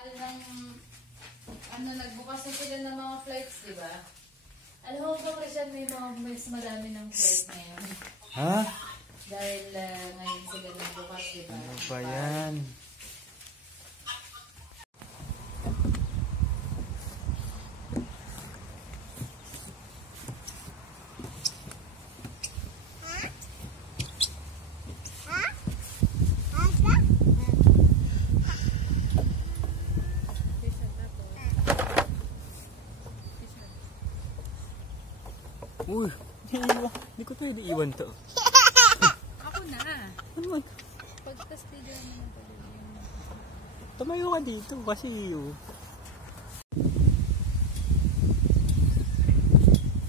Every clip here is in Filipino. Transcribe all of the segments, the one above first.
Ano, nagbukas na sila ng mga flights, di ba? Alam mo ba, Christian, may mas madami ng flight ngayon. Ha? Dahil ngayon sila nagbukas, di ba? Ano ba yan? Uy, hindi ko pwede iwan to. Ako na. Ano man? Pagkas video naman pala. Tumayo ka dito kasi yun.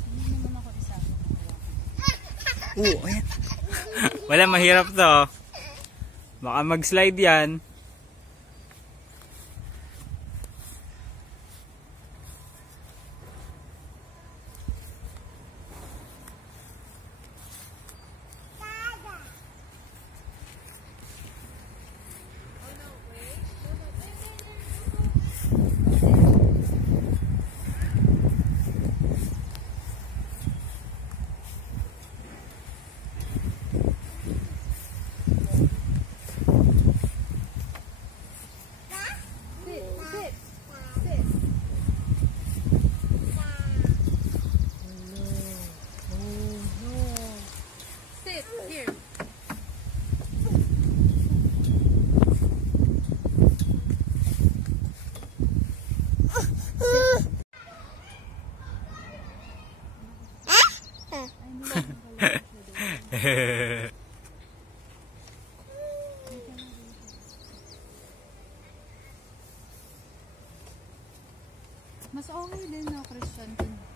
Hindi naman ako isa. Ayan. Wala, mahirap to. Baka mag-slide yan. Mas okay din na Christian.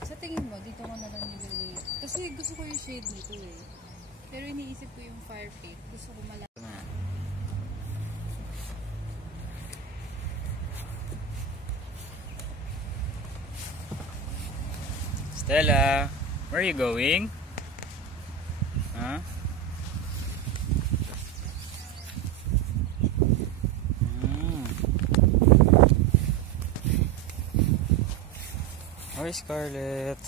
Sa tingin mo, dito ko na lang nililiit. Kasi gusto ko yung shade dito eh. Pero iniisip ko yung fire pit. Gusto ko malaki. Stella, where are you going? Huh? Hi, Scarlett.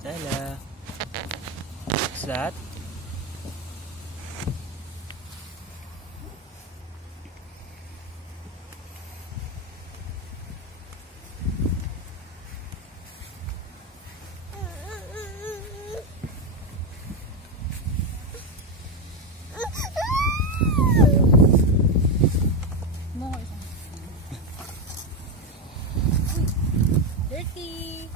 Stella, what's that? Dirty!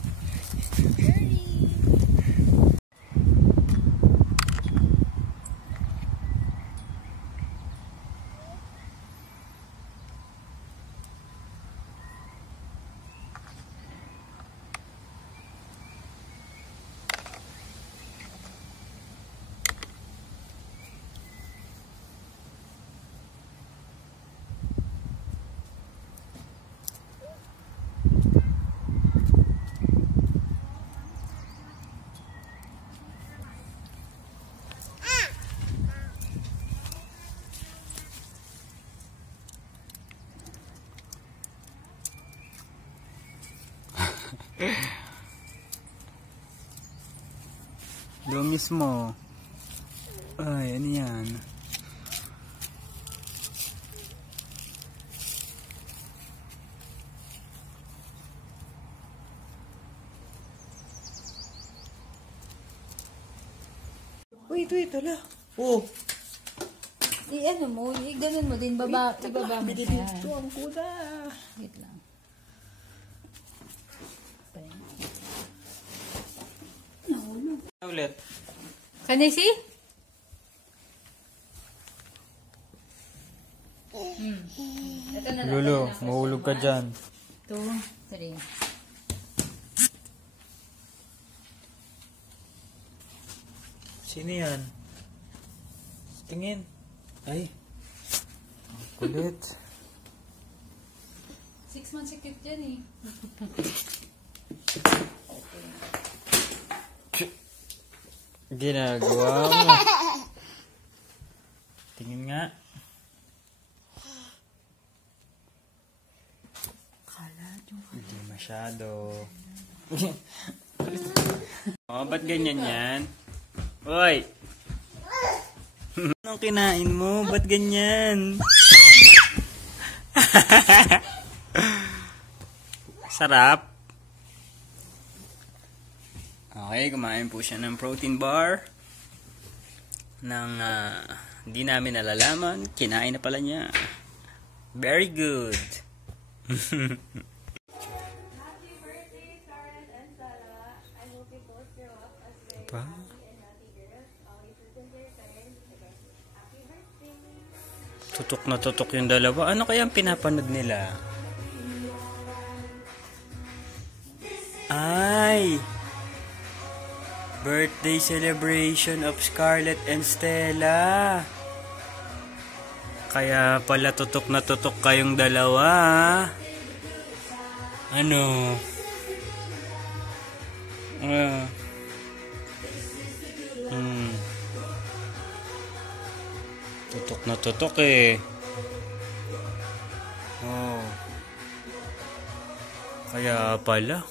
Doon mismo. Ay, ano yan? Wait, hala. Oh! I-ano mo, i-ganon mo din, ibaba mo siya. Ito ang kuda. Wait lang. Ulit. Can I see? Ito na lang. Lolo, mahulog ka dyan. 2, 3. Sino yan? Tingin. Ay. Kulit. 6 months si cute yan eh. Ginagawa mo. Tingin nga. Kalat yung Hindi masyado. Oh, ba't ganyan yan? Hoy! Anong kinain mo? Ba't ganyan? Sarap. Okay, kumain po siya ng protein bar. Nang hindi namin nalalaman, kinain na pala niya. Very good. Happy birthday, Karen and Sarah. I hope you both grow up as very Pa? happy and healthy girls. Always listen to your parents. Again, happy birthday. Tutok na tutok yung dalawa. Ano kaya ang pinapanood nila? Ay! Birthday celebration of Scarlett and Stella. Kaya pala tutok na tutok kayong dalawa. Ano? Tutok na tutok eh. Oh. Kaya pala.